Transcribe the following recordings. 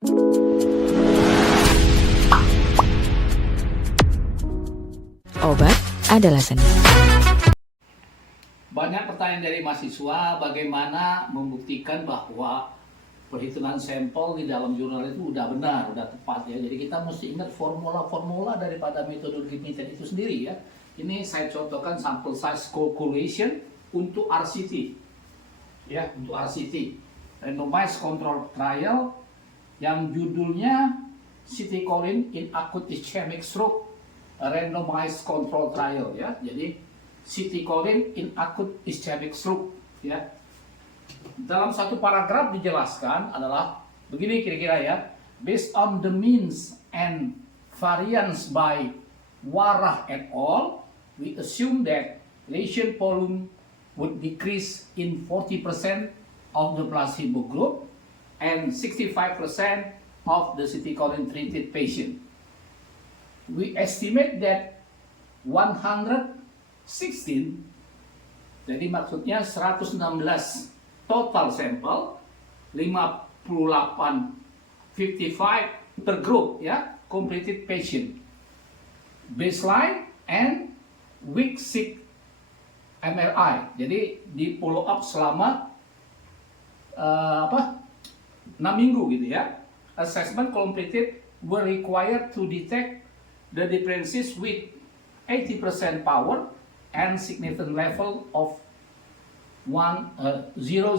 Obat adalah seni. Banyak pertanyaan dari mahasiswa bagaimana membuktikan bahwa perhitungan sampel di dalam jurnal itu udah benar, udah tepat ya. Jadi kita mesti ingat formula-formula daripada metodologi penelitian itu sendiri ya. Ini saya contohkan sample size calculation untuk RCT. Ya, untuk RCT. Randomized Control Trial yang judulnya Citicoline in Acute Ischemic Stroke Randomized Control Trial ya. Jadi Citicoline in Acute Ischemic Stroke ya. Dalam satu paragraf dijelaskan adalah begini kira-kira ya. Based on the means and variance by Warah et al, we assume that lesion volume would decrease in 40% of the placebo group and 65% of the Citicoline treated patient. We estimate that 116, jadi maksudnya 116 total sampel, 55 per group ya, completed patient. Baseline and week 6 MRI. Jadi di follow up selama 6 minggu gitu ya. Assessment completed were required to detect the differences with 80% power and significant level of 0.05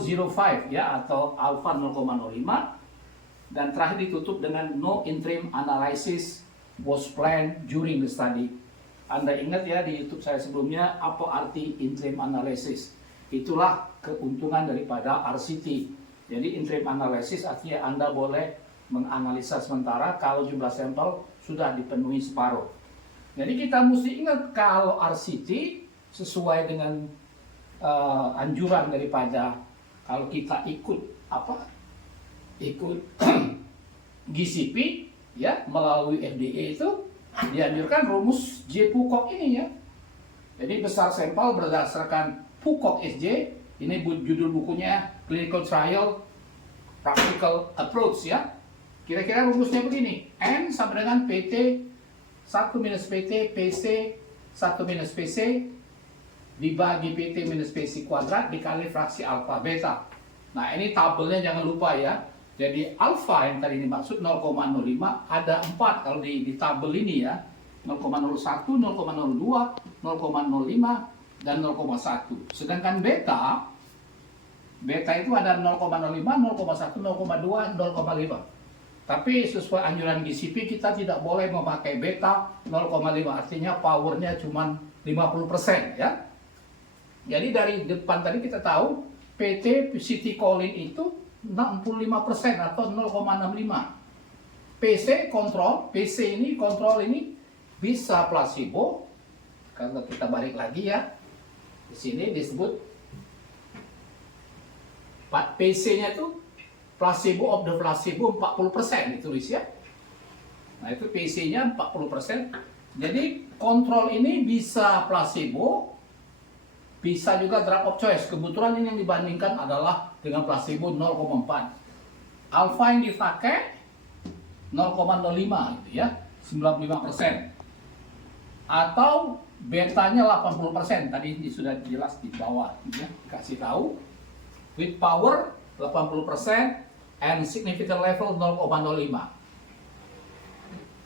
ya, atau alpha 0,05, dan terakhir ditutup dengan no interim analysis was planned during the study. Anda ingat ya di YouTube saya sebelumnya apa arti interim analysis? Itulah keuntungan daripada RCT. Jadi interim analysis artinya Anda boleh menganalisa sementara kalau jumlah sampel sudah dipenuhi separuh. Jadi kita mesti ingat kalau RCT sesuai dengan anjuran daripada kalau kita ikut GCP ya melalui FDA itu dianjurkan rumus J. Pocock ini ya. Jadi besar sampel berdasarkan Pocock SJ, ini judul bukunya Clinical Trial Practical Approach ya. Kira-kira rumusnya begini, N sama dengan PT 1 minus PT PC 1 minus PC dibagi PT minus PC kuadrat dikali fraksi alfa beta. Nah ini tabelnya jangan lupa ya. Jadi alfa yang tadi dimaksud 0,05 ada 4 kalau di tabel ini ya. 0,01, 0,02, 0,05 dan 0,1. Sedangkan beta itu ada 0,05, 0,1, 0,2, 0,5. Tapi sesuai anjuran GCP kita tidak boleh memakai beta 0,5, artinya powernya cuma 50% ya. Jadi dari depan tadi kita tahu PT Citicoline itu 65% atau 0,65. PC kontrol ini bisa placebo. Kalau kita balik lagi ya, di sini disebut PC-nya itu placebo of the placebo 40% ditulis ya. Nah itu PC-nya 40%. Jadi kontrol ini bisa placebo, bisa juga drug of choice. Kebetulan ini yang dibandingkan adalah dengan placebo 0,4. Alpha yang dipakai 0,05 gitu ya, 95%. Atau betanya 80%. Tadi sudah jelas di bawah ya, kasih tahu. With power 80% and significant level 0,05.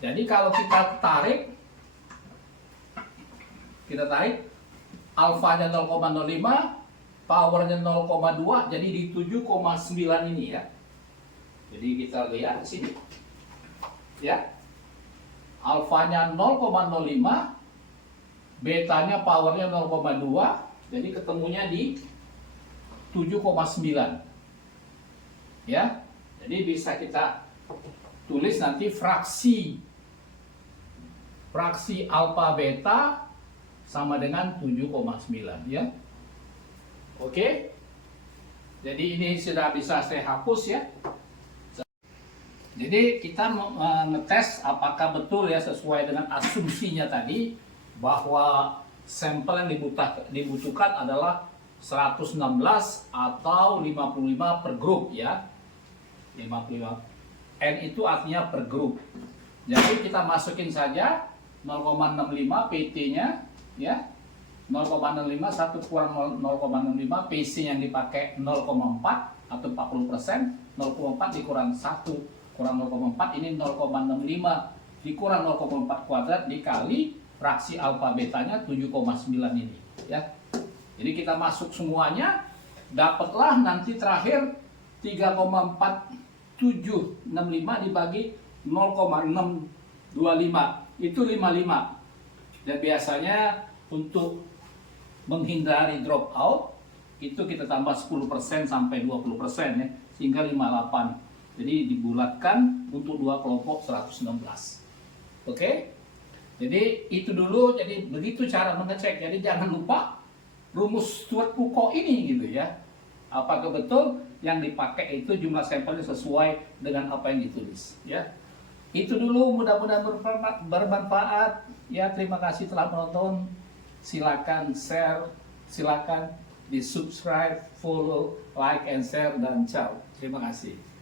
Jadi kalau kita tarik alfanya 0,05, powernya 0,2, jadi di 7,9 ini ya. Jadi kita lihat di sini. Ya. Alfanya 0,05, betanya powernya 0,2, jadi ketemunya di 7,9. Ya. Jadi bisa kita tulis nanti fraksi alfa beta sama dengan 7,9 ya. Oke. Jadi ini sudah bisa saya hapus ya. Jadi kita ngetes apakah betul ya sesuai dengan asumsinya tadi bahwa sampel yang dibutuhkan adalah 116 atau 55 per grup ya. 55 N itu artinya per grup. Jadi kita masukin saja 0,65 PT-nya ya. 0,65 1 kurang 0,65 PC yang dipakai 0,4 atau 40%, 0,4 dikurang 1 kurang 0,4 ini 0,65 dikurang 0,4 kuadrat dikali fraksi alfa betanya 7,9 ini ya. Jadi kita masuk semuanya, dapatlah nanti terakhir 3,4765 dibagi 0,625 itu 55. Dan biasanya untuk menghindari drop out itu kita tambah 10% sampai 20% ya, sehingga 58. Jadi dibulatkan untuk dua kelompok 116. Oke? Jadi itu dulu, jadi begitu cara mengecek. Jadi jangan lupa rumus Stewart-Pocock ini gitu ya. Apakah betul yang dipakai itu jumlah sampelnya sesuai dengan apa yang ditulis ya. Itu dulu, mudah-mudahan bermanfaat. Ya, terima kasih telah menonton. Silakan share, silakan di subscribe, follow, like, and share, dan ciao. Terima kasih.